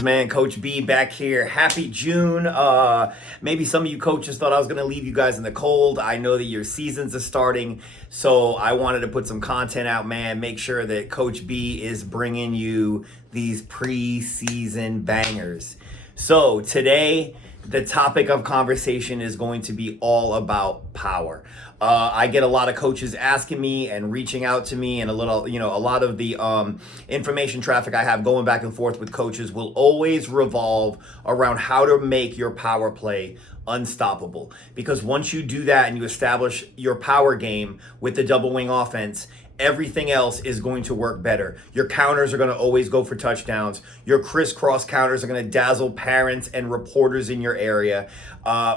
coaches, man. Coach B back here. Happy June. Maybe some of you coaches thought I was going to leave you guys in the cold. I know that your seasons are starting, so I wanted to put some content out, man. Make sure that Coach B is bringing you these preseason bangers. So today, the topic of conversation is going to be all about power. I get a lot of coaches asking me and reaching out to me, and a lot of the information traffic I have going back and forth with coaches will always revolve around how to make your power play unstoppable. Because once you do that and you establish your power game with the double wing offense, everything else is going to work better. Your counters are going to always go for touchdowns. Your crisscross counters are going to dazzle parents and reporters in your area.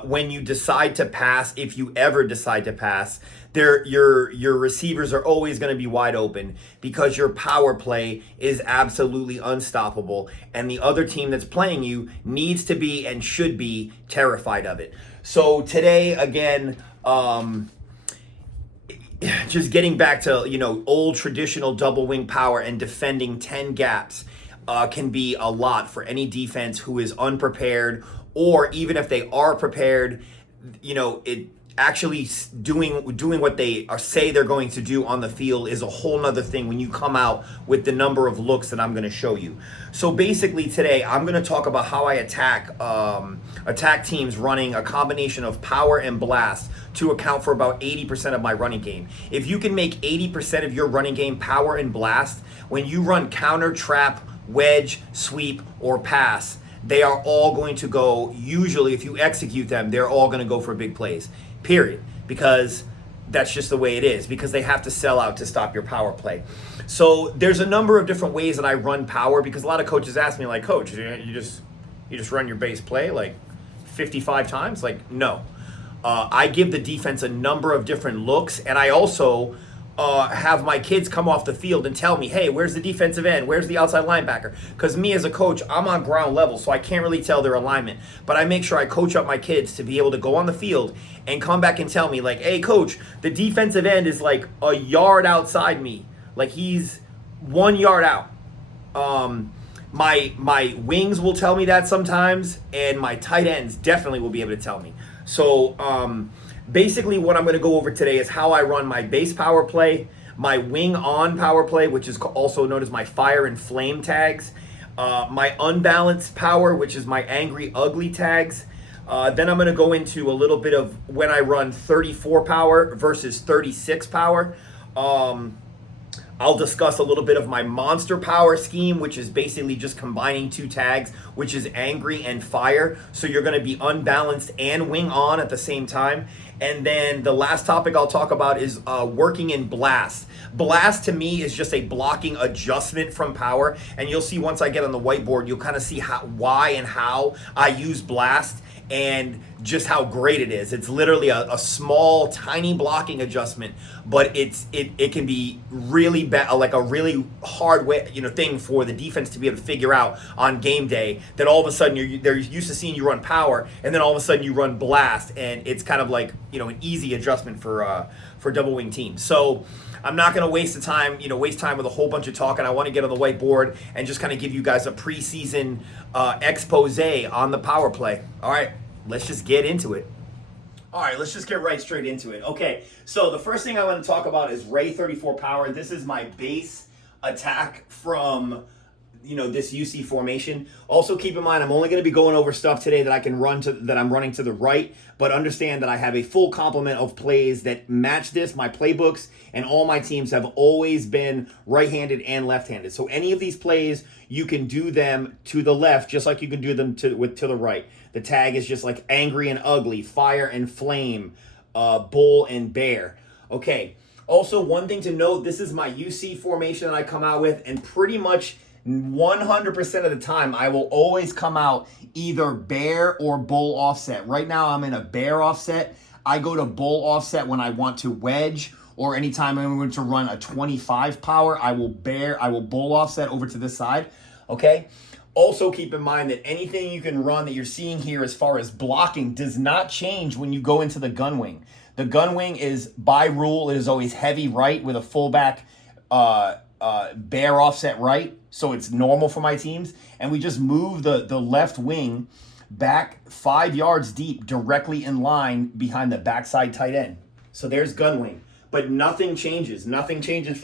When you decide to pass, if you ever decide to pass, your receivers are always going to be wide open because your power play is absolutely unstoppable, and the other team that's playing you needs to be and should be terrified of it. So today, again, just getting back to, old traditional double wing power and defending 10 gaps can be a lot for any defense who is unprepared, or even if they are prepared, it actually doing what they say they're going to do on the field is a whole nother thing when you come out with the number of looks that I'm going to show you. So basically today I'm going to talk about how I attack teams running a combination of power and blast to account for about 80% of my running game. If you can make 80% of your running game power and blast, when you run counter, trap, wedge, sweep, or pass, they are all going to go, usually if you execute them, they're all going to go for big plays, period. Because that's just the way it is, because they have to sell out to stop your power play. So there's a number of different ways that I run power, because a lot of coaches ask me, like, Coach, you just run your base play like 55 times? Like, no. I give the defense a number of different looks, and I also have my kids come off the field and tell me, hey, where's the defensive end? Where's the outside linebacker? Because me as a coach, I'm on ground level, so I can't really tell their alignment. But I make sure I coach up my kids to be able to go on the field and come back and tell me, like, hey, coach, the defensive end is like a yard outside me. Like, he's 1 yard out. My wings will tell me that sometimes, and my tight ends definitely will be able to tell me. So basically what I'm going to go over today is how I run my base power play, my wing on power play, which is also known as my fire and flame tags, my unbalanced power, which is my angry ugly tags. Then I'm going to go into a little bit of when I run 34 power versus 36 power. I'll discuss a little bit of my monster power scheme, which is basically just combining two tags, which is angry and fire. So you're going to be unbalanced and wing on at the same time. And then the last topic I'll talk about is working in blast. Blast to me is just a blocking adjustment from power. And you'll see once I get on the whiteboard, you'll kind of see why and how I use blast, and just how great it is. It's literally a small, tiny blocking adjustment, but it can be really like a really hard way, thing for the defense to be able to figure out on game day. That all of a sudden they're used to seeing you run power, and then all of a sudden you run blast, and it's kind of like an easy adjustment for double wing teams. So I'm not going to waste time with a whole bunch of talking. I want to get on the whiteboard and just kind of give you guys a preseason expose on the power play. All right, let's just get into it. All right, let's just get right straight into it. Okay, so the first thing I want to talk about is Ray 34 power. This is my base attack from this UC formation. Also keep in mind, I'm only going to be going over stuff today that I can run that I'm running to the right, but understand that I have a full complement of plays that match this. My playbooks and all my teams have always been right-handed and left-handed. So any of these plays, you can do them to the left just like you can do them to the right. The tag is just like angry and ugly, fire and flame, bull and bear. Okay. Also, one thing to note, this is my UC formation that I come out with, and pretty much 100% of the time, I will always come out either bear or bull offset. Right now, I'm in a bear offset. I go to bull offset when I want to wedge, or anytime I'm going to run a 25 power, I will bull offset over to this side. Okay. Also keep in mind that anything you can run that you're seeing here as far as blocking does not change when you go into the gun wing. The gun wing is, by rule, it is always heavy right with a fullback bear offset right, so it's normal for my teams. And we just move the left wing back 5 yards deep directly in line behind the backside tight end. So there's Gunwing. But nothing changes. Nothing changes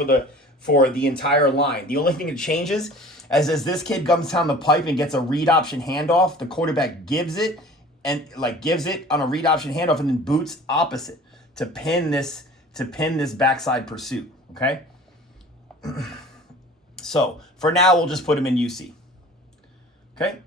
for the entire line. The only thing that changes as this kid comes down the pipe and gets a read option handoff, the quarterback gives it on a read option handoff and then boots opposite to pin this backside pursuit. Okay? So for now we'll just put him in UC. Okay?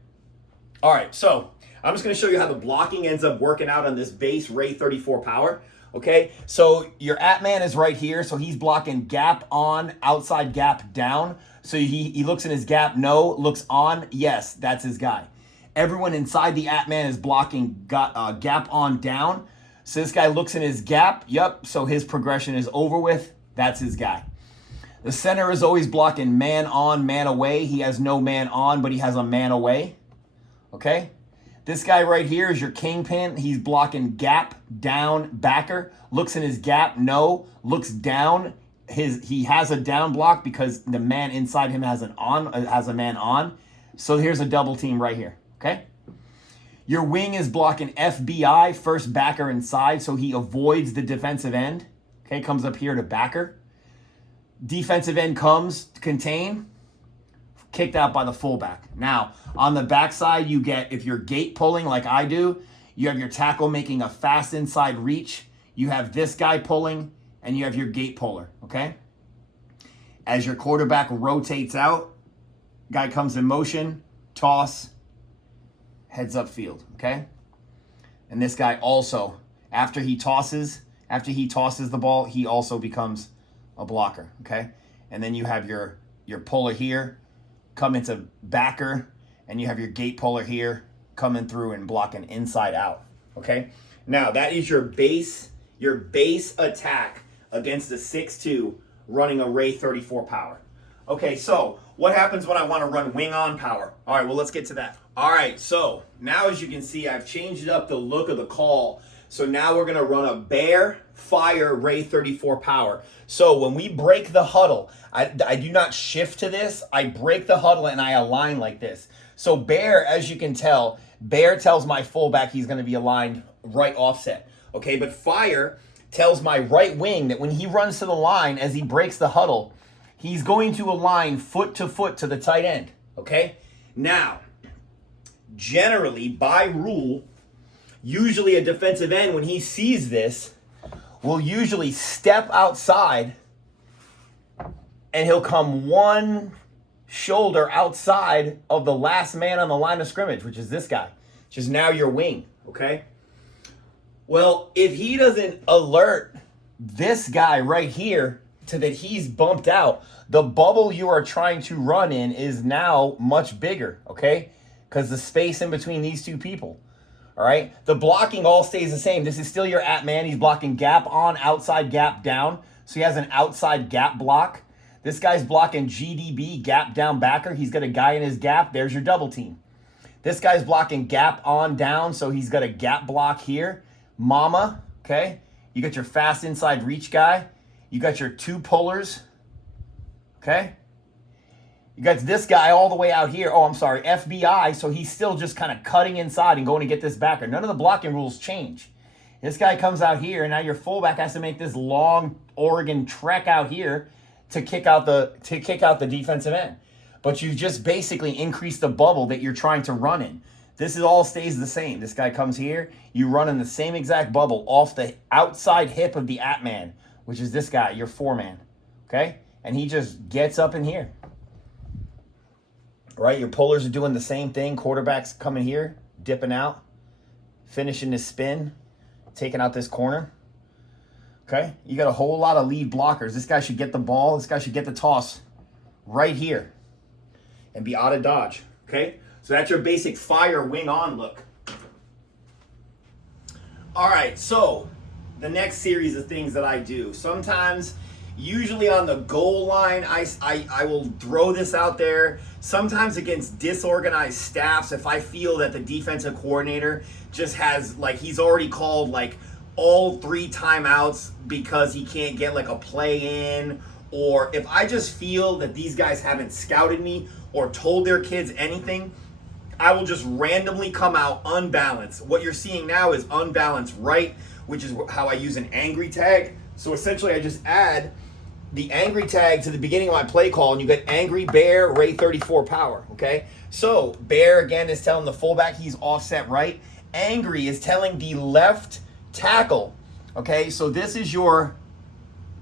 All right, so I'm just going to show you how the blocking ends up working out on this base Ray 34 power. Okay, so your at-man is right here, so he's blocking gap on, outside gap down. So he looks in his gap, no, looks on, yes, that's his guy. Everyone inside the at-man is blocking gap on down. So this guy looks in his gap, yep, so his progression is over with, that's his guy. The center is always blocking man on, man away. He has no man on, but he has a man away, okay? This guy right here is your kingpin. He's blocking gap down backer. Looks in his gap, no. Looks down. He has a down block because the man inside him has a man on. So here's a double team right here. Okay. Your wing is blocking FBI, first backer inside, so he avoids the defensive end. Okay, comes up here to backer. Defensive end comes to contain. Kicked out by the fullback. Now, on the backside, you get, if you're gate pulling like I do, you have your tackle making a fast inside reach. You have this guy pulling, and you have your gate puller, okay? As your quarterback rotates out, guy comes in motion, toss, heads up field, okay? And this guy also, after he tosses the ball, he also becomes a blocker, okay? And then you have your puller here, come into backer, and you have your gate puller here coming through and blocking inside out, okay? Now, that is your base attack against the 6'2", running a Ray 34 power. Okay, so what happens when I want to run wing on power? All right, well, let's get to that. All right, so now as you can see, I've changed up the look of the call. So now we're going to run a bear fire Ray 34 power. So when we break the huddle, I do not shift to this. I break the huddle and I align like this. So bear, as you can tell, bear tells my fullback he's going to be aligned right offset. Okay, but fire tells my right wing that when he runs to the line, as he breaks the huddle, he's going to align foot to the tight end. Okay, now, generally, by rule, usually a defensive end, when he sees this, will usually step outside and he'll come one shoulder outside of the last man on the line of scrimmage, which is this guy, which is now your wing, okay? Well, if he doesn't alert this guy right here to that he's bumped out, the bubble you are trying to run in is now much bigger, okay? Because the space in between these two people. All right, the blocking all stays the same. This is still your at man. He's blocking gap on, outside gap down. So he has an outside gap block. This guy's blocking GDB, gap down backer. He's got a guy in his gap. There's your double team. This guy's blocking gap on down. So he's got a gap block here. Mama, okay? You got your fast inside reach guy. You got your two pullers, okay? You got this guy all the way out here. Oh, I'm sorry, FBI. So he's still just kind of cutting inside and going to get this backer. None of the blocking rules change. This guy comes out here, and now your fullback has to make this long Oregon trek out here to kick out the defensive end. But you just basically increase the bubble that you're trying to run in. This is all stays the same. This guy comes here. You run in the same exact bubble off the outside hip of the at-man, which is this guy, your four-man. Okay? And he just gets up in here. Right, your pullers are doing the same thing. Quarterback's coming here, dipping out, finishing this spin, taking out this corner. Okay, you got a whole lot of lead blockers. This guy should get the ball. This guy should get the toss right here and be out of dodge. Okay, so that's your basic fire wing on look. All right, so the next series of things that I do. Sometimes, usually on the goal line, I will throw this out there. Sometimes against disorganized staffs, if I feel that the defensive coordinator just has, like, he's already called, like, all 3 timeouts because he can't get, like, a play in, or if I just feel that these guys haven't scouted me or told their kids anything, I will just randomly come out unbalanced. What you're seeing now is unbalanced right, which is how I use an angry tag. So essentially I just add the angry tag to the beginning of my play call, and you get angry bear, Ray 34 power, okay? So bear, again, is telling the fullback he's offset right. Angry is telling the left tackle, okay? So this is your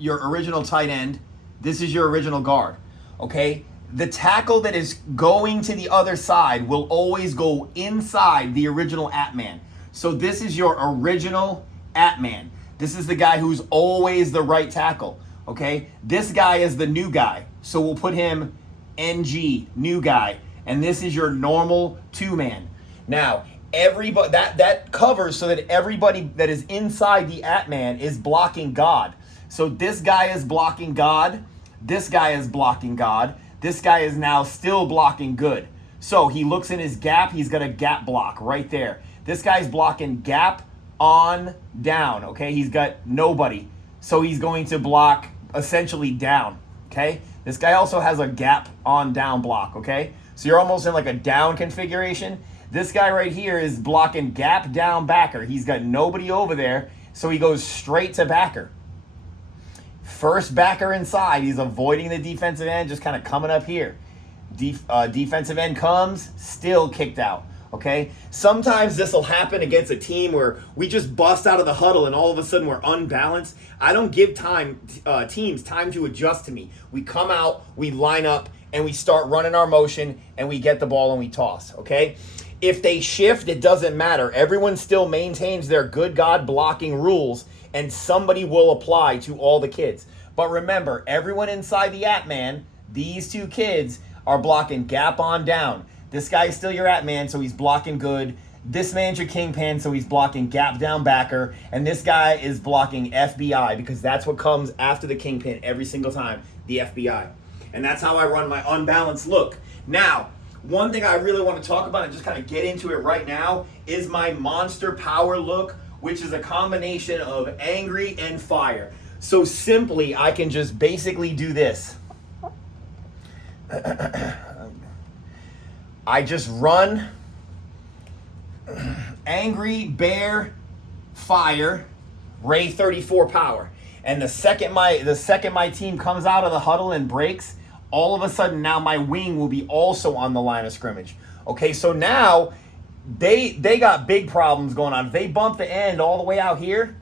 original tight end. This is your original guard, okay? The tackle that is going to the other side will always go inside the original at-man. So this is your original at-man. This is the guy who's always the right tackle, okay? This guy is the new guy. So we'll put him NG, new guy. And this is your normal two-man. Now, everybody that covers so that everybody that is inside the at-man is blocking God. So this guy is blocking God. This guy is blocking God. This guy is now still blocking good. So he looks in his gap. He's got a gap block right there. This guy's blocking gap on down, okay? He's got nobody. So he's going to block essentially down, okay? This guy also has a gap on down block, okay? So you're almost in like a down configuration. This guy right here is blocking gap down backer. He's got nobody over there, so he goes straight to backer. First backer inside, he's avoiding the defensive end, just kind of coming up here. Defensive end comes, still kicked out, okay? Sometimes this will happen against a team where we just bust out of the huddle and all of a sudden we're unbalanced. I don't give teams time to adjust to me. We come out, we line up, and we start running our motion, and we get the ball and we toss, okay? If they shift, it doesn't matter. Everyone still maintains their good God blocking rules, and somebody will apply to all the kids. But remember, everyone inside the at-man, these two kids are blocking gap on down. This guy is still your at-man, so he's blocking good. This man's your kingpin, so he's blocking gap down backer. And this guy is blocking FBI, because that's what comes after the kingpin every single time, the FBI. And that's how I run my unbalanced look. Now, one thing I really want to talk about and just kind of get into it right now is my monster power look, which is a combination of angry and fire. So simply, I can just basically do this. I just run angry, bear, fire, Ray 34 power. And the second my team comes out of the huddle and breaks, all of a sudden now my wing will be also on the line of scrimmage. Okay, so now they got big problems going on. If they bump the end all the way out here,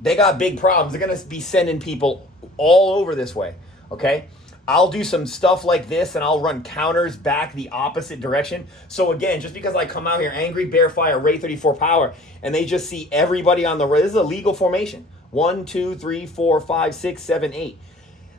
they got big problems. They're going to be sending people all over this way, okay? I'll do some stuff like this, and I'll run counters back the opposite direction. So again, just because I come out here, angry, bear, fire, Ray 34 power, and they just see everybody on the right. This is a legal formation. 1, 2, 3, 4, 5, 6, 7, 8.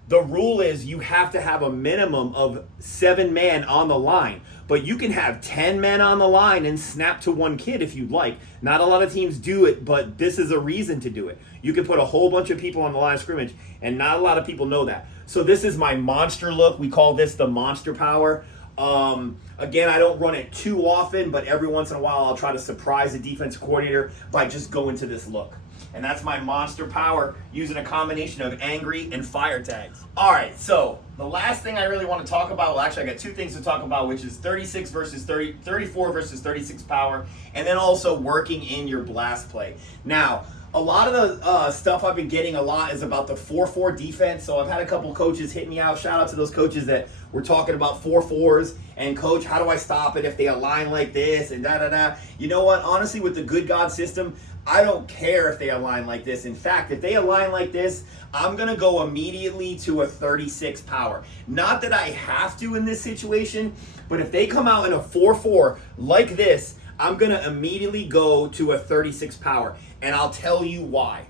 The rule is you have to have a minimum of 7 men on the line. But you can have 10 men on the line and snap to one kid if you'd like. Not a lot of teams do it, but this is a reason to do it. You can put a whole bunch of people on the line of scrimmage, and not a lot of people know that. So this is my monster look. We call this the monster power. Again, I don't run it too often, but every once in a while I'll try to surprise the defensive coordinator by just going to this look. And that's my monster power using a combination of angry and fire tags. All right, so the last thing I really want to talk about, well, actually I got 2 things to talk about, which is 36 versus 34 versus 36 power, and then also working in your blast play. Now, a lot of the stuff I've been getting a lot is about the 4-4 defense. So I've had a couple coaches hit me out. Shout out to those coaches that were talking about 4-4s. And coach, how do I stop it if they align like this and da-da-da? You know what? Honestly, with the good God system, I don't care if they align like this. In fact, if they align like this, I'm going to go immediately to a 36 power. Not that I have to in this situation, but if they come out in a 4-4 like this, I'm going to immediately go to a 36 power, and I'll tell you why.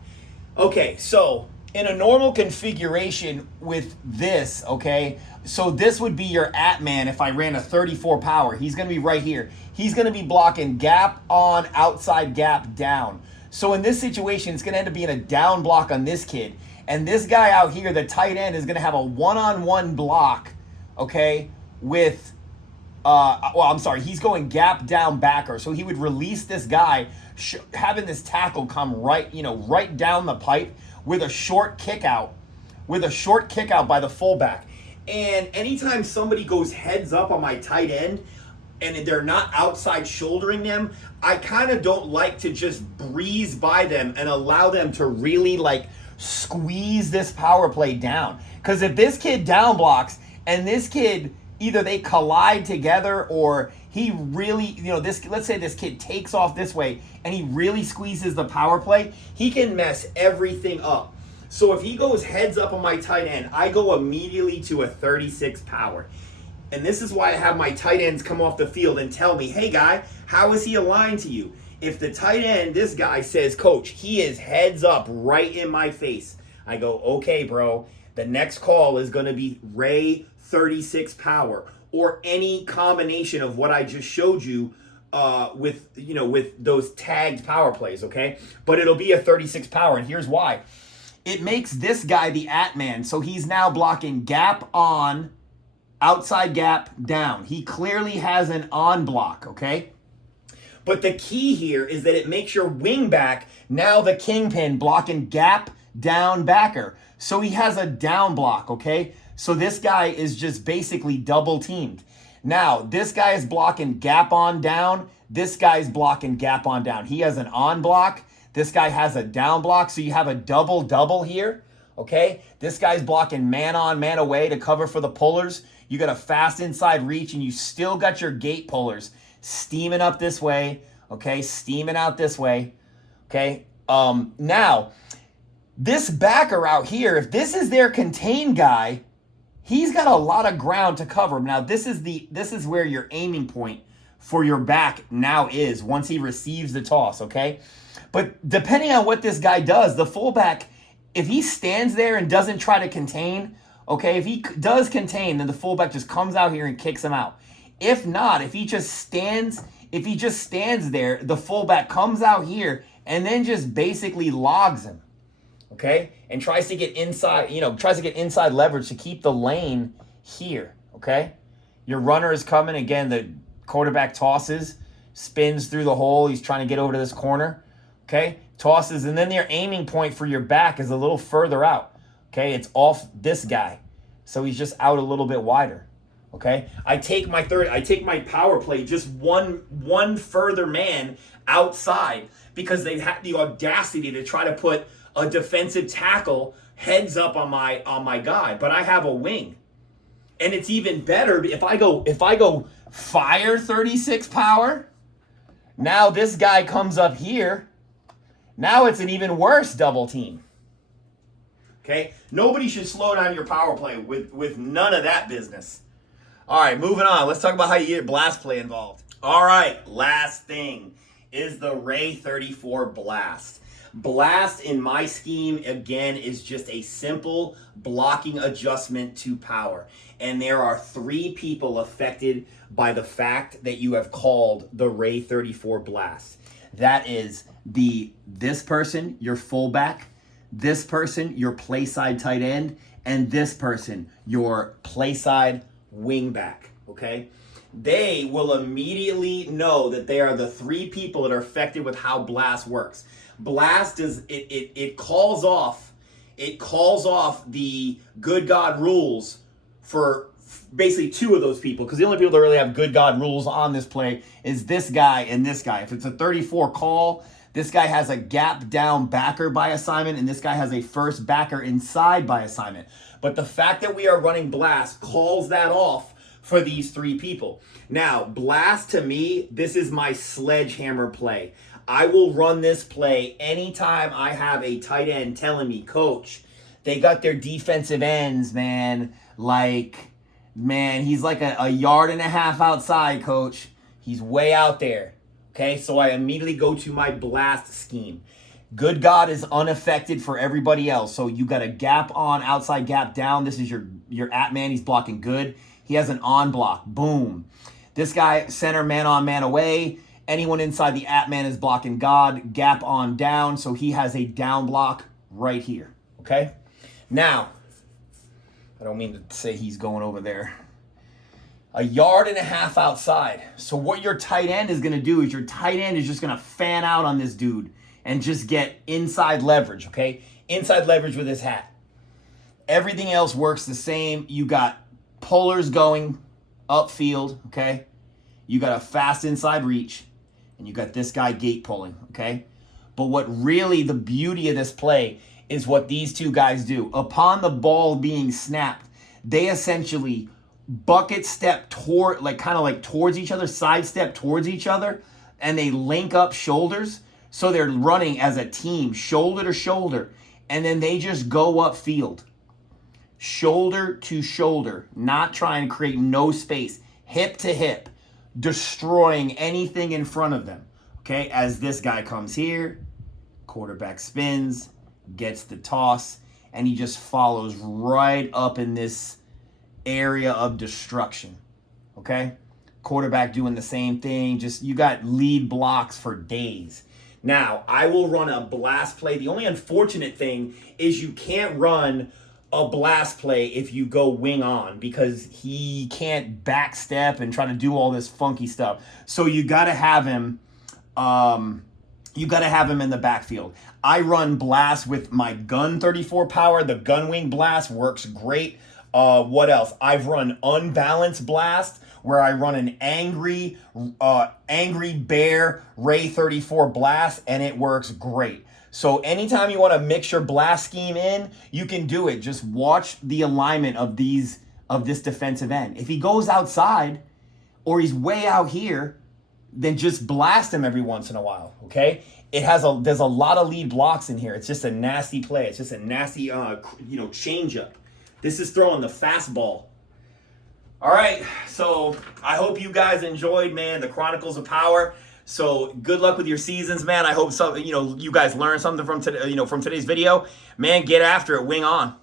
Okay, so in a normal configuration with this, okay, so this would be your at-man if I ran a 34 power. He's going to be right here. He's going to be blocking gap on, outside gap down. So in this situation, it's going to end up being a down block on this kid. And this guy out here, the tight end, is going to have a one-on-one block, okay, with... he's going gap down backer. So he would release this guy, having this tackle come right down the pipe with a short kick out, with a short kick out by the fullback. And anytime somebody goes heads up on my tight end and they're not outside shouldering them, I kind of don't like to just breeze by them and allow them to really like squeeze this power play down. Because if this kid down blocks and this kid, either they collide together or he really, you know, this, let's say this kid takes off this way and he really squeezes the power play, he can mess everything up. So if he goes heads up on my tight end, I go immediately to a 36 power. And this is why I have my tight ends come off the field and tell me, hey guy, how is he aligned to you? If the tight end, this guy says, coach, he is heads up right in my face, I go, okay, bro, the next call is going to be Ray 36 power or any combination of what I just showed you with those tagged power plays, okay? But it'll be a 36 power, and here's why. It makes this guy the at-man, so he's now blocking gap on, outside gap down. He clearly has an on block, okay? But the key here is that it makes your wing back now the kingpin blocking gap down backer. So he has a down block, okay? So this guy is just basically double teamed. Now, this guy is blocking gap on down. This guy's blocking gap on down. He has an on block. This guy has a down block, so you have a double-double here, okay? This guy's blocking man on, man away to cover for the pullers. You got a fast inside reach, and you still got your gate pullers steaming up this way, okay? Steaming out this way, okay? Now, this backer out here, if this is their contained guy, he's got a lot of ground to cover. Now, this is where your aiming point for your back now is once he receives the toss, okay? But depending on what this guy does, the fullback, if he stands there and doesn't try to contain, okay, if he does contain, then the fullback just comes out here and kicks him out. If not, if he just stands there, the fullback comes out here and then just basically logs him, okay? And tries to get inside, tries to get inside leverage to keep the lane here, okay? Your runner is coming. Again, the quarterback tosses, spins through the hole. He's trying to get over to this corner. Okay, tosses, and then your aiming point for your back is a little further out. Okay, it's off this guy, so he's just out a little bit wider. Okay, I take my power play just one further man outside because they have the audacity to try to put a defensive tackle heads up on my guy, but I have a wing, and it's even better if I go fire 36 power. Now this guy comes up here. Now it's an even worse double team. Okay? Nobody should slow down your power play with none of that business. All right, moving on. Let's talk about how you get blast play involved. All right, last thing is the Ray 34 blast. Blast in my scheme, again, is just a simple blocking adjustment to power. And there are 3 people affected by the fact that you have called the Ray 34 blast. That is this person, your fullback, this person, your play side tight end, and this person, your play side wing back, okay? They will immediately know that they are the 3 people that are affected with how blast works. Blast is, it calls off the good God rules for basically 2 of those people, because the only people that really have good God rules on this play is this guy and this guy. If it's a 34 call, this guy has a gap down backer by assignment, and this guy has a first backer inside by assignment. But the fact that we are running blast calls that off for these 3 people. Now, blast to me, this is my sledgehammer play. I will run this play anytime I have a tight end telling me, coach, they got their defensive ends, man. He's like a yard and a half outside, coach. He's way out there. Okay, so I immediately go to my blast scheme. Good God is unaffected for everybody else. So you got a gap on, outside gap down. This is your at man. He's blocking good. He has an on block. Boom. This guy, center man on, man away. Anyone inside the at man is blocking God. Gap on down. So he has a down block right here. Okay? Now, I don't mean to say he's going over there. A yard and a half outside. So what your tight end is going to do is your tight end is just going to fan out on this dude and just get inside leverage, okay? Inside leverage with his hat. Everything else works the same. You got pullers going upfield, okay? You got a fast inside reach, and you got this guy gate pulling, okay? But what really the beauty of this play is what these two guys do. Upon the ball being snapped, they essentially bucket step toward, like kind of like towards each other, sidestep towards each other, and they link up shoulders. So they're running as a team, shoulder to shoulder, and then they just go upfield. Shoulder to shoulder, not trying to create no space, hip to hip, destroying anything in front of them. Okay, as this guy comes here, quarterback spins, gets the toss, and he just follows right up in this area of destruction. Okay, quarterback doing the same thing. Just, you got lead blocks for days. Now, I will run a blast play. The only unfortunate thing is you can't run a blast play if you go wing on, because he can't backstep and try to do all this funky stuff. So you got to have him in the backfield. I run blast with my gun 34 power. The Gunwing blast works great. What else? I've run unbalanced blast, where I run an angry bear Ray 34 blast, and it works great. So anytime you want to mix your blast scheme in, you can do it. Just watch the alignment of this defensive end. If he goes outside or he's way out here, then just blast him every once in a while, okay? There's a lot of lead blocks in here. It's just a nasty play. It's just a nasty change up. This is throwing the fastball. All right, so I hope you guys enjoyed, man, the Chronicles of Power. So good luck with your seasons, man. I hope you guys learned something from today's video. Man, get after it. Wing on.